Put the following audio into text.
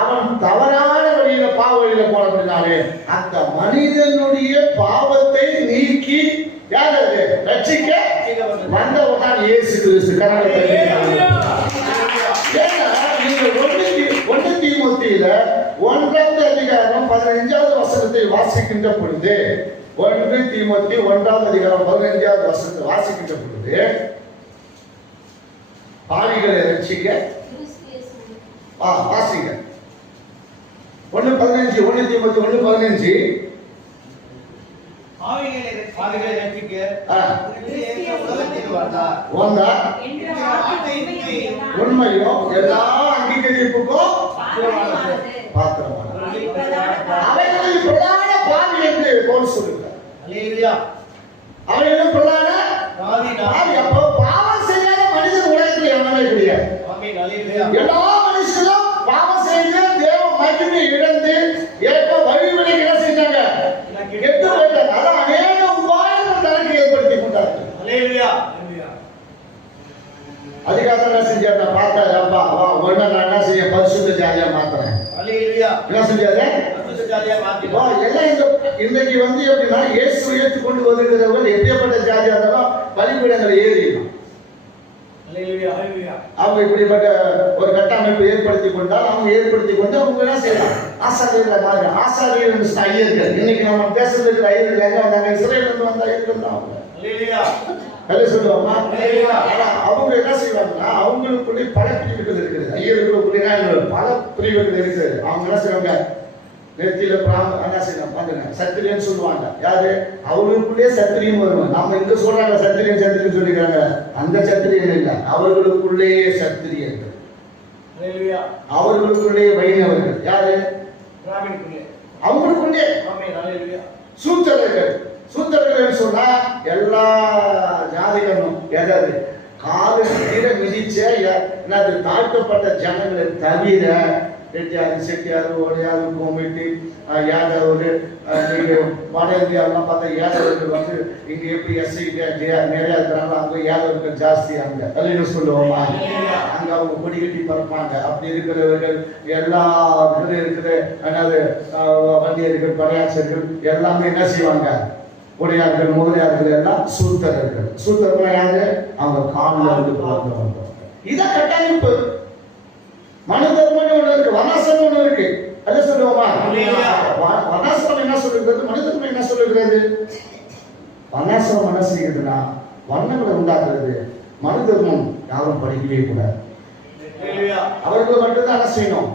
அவன் தவறான வழியில பாவ வழியில போனதுனாலே அந்த மனிதனுடைய பாவத்தை நீக்கி யார் அது ரட்சிக்க வந்தவன் தான் இயேசு கிறிஸ்து. ஒன்று தீமோத்தேயுல 1ஆம் அதிகாரம் 15வது வசனத்தை வாசிக்கின்ற பொழுது 1 தீமோத்தேயு 1ஆம் அதிகாரம் 15வது வசனத்தை வாசிக்கின்ற பொழுது பாவிகளை ரட்சிக்க வாசிங்க 1:15 1 தீமோத்தேயு 1:15 பாவிகளை ரட்சிக்க உண்மையும் எல்லா அங்கீகரிப்புக்கும் பாத்திரமான அவைகளில் பிரதான பாவி என்று போல் சொல்லுகிறார். அவைகளில் பிரதான பாவி. அப்போ பாவம் செய்யாத மனிதன் உலகத்தில் எவனே கிடையாது. எல்லா மனுஷனும் பாவம் செய்து தேவ மகிமையை இழந்து ஏற்ப வழிவிலை என்ன செஞ்சாங்க, கெட்டு போயிட்டாங்க. அதான் அநேக உபாயங்கள் தனக்கு ஏற்படுத்தி கொண்டார்கள். அதுக்காக என்ன செஞ்சாரு பார்த்தா அப்பா ஒண்ணு நான் என்ன செய்ய பரிசுத்த ஜாதியா மாத்துறேன். என்ன செஞ்சாரு எல்லாம் இன்னைக்கு வந்து எப்படின்னா இயேசு ஏற்றுக்கொண்டு வருகிறவர்கள் எப்படிப்பட்ட ஜாதியா இருந்தாலும் பலிபீடங்களை ஏறிடலாம். அவங்க இப்படிப்பட்ட ஒரு கட்டமைப்பு ஏற்படுத்தி கொண்டால் அவங்க ஏற்படுத்தி கொண்டு அவங்க என்ன செய்யலாம் ஆசாரியர்கள் மாதிரி ஆசாரியர்கள் ஐயர்கள். இன்னைக்கு நம்ம தேசத்தில் இருக்கிற ஐயர்கள் எங்க வந்தாங்க, இஸ்ரேல் இருந்து வந்த ஐயர்கள் தான் அவங்க. சொல்லுவாங்க அவங்க என்ன செய்வாங்கன்னா அவங்களுக்குள்ளே பல பிரிவுகள் இருக்குது. ஐயர்களுக்குள்ளே பல பிரிவுகள் இருக்குது. அவங்க என்ன செய்வாங்க நெத்தியில என்ன செய்யணும் சத்திரியன்னு சொல்லுவாங்க. யாரு அவங்களுக்குள்ளே சத்திரியம் வருவாங்க. நம்ம எங்க சொல்றாங்க சத்திரியன் சத்திரியன் சொல்லிக்கிறாங்க, அந்த சத்திரியன் இல்லை, அவர்களுக்குள்ளேயே சத்திரியர்கள், அவர்களுக்குள்ளே வைணவர்கள். யாரு அவங்களுக்குள்ளே சூத்திரர்கள். சூத்திரர்கள் சொன்னா எல்லா ஜாதிகளும் எதாவது கால கீழே மிதிச்ச தாழ்த்தப்பட்ட ஜனங்களை தவிர ரெட்டியாரு செட்டியாரு ஓடையாரு கோமிட்டி யாதவர் நீங்க வட இந்தியாவெல்லாம் பார்த்தா யாதவர்கள் வந்து இங்க எப்படி எஸ்ஐ நிறைய இருக்கிறாங்க, அங்க யாதவர்கள் ஜாஸ்தி. அங்க அல்ல சொல்லுவோமா, அங்க அவங்க கொடி கட்டி பறப்பாங்க. அப்படி இருக்கிறவர்கள் எல்லா இருக்கிற என்னது வண்டியர்கள் படையாட்சர்கள் எல்லாமே என்ன செய்வாங்க, உடையார்கள் முதலியார்கள் எல்லாம் சூத்திரர்கள். சூத்திரர்கள் யாரு அவங்க காலில் இருந்து பிறந்தவங்க. இதை கட்டமைப்பு மனு தர்மம் ஒண்ணு இருக்கு, வனாசிரமம் ஒண்ணு இருக்கு. அது சொல்லுவோமா, வனாசிரமம் என்ன சொல்லுகிறது, மனு தர்மம் என்ன சொல்லுகிறது. வனாசிரமம் என்ன செய்யுதுன்னா வண்ணங்களை உண்டாக்குறது. மனு தர்மம் யாரும் படிக்கவே கூடாது. அவர்கள் மட்டும்தான் என்ன செய்யணும்,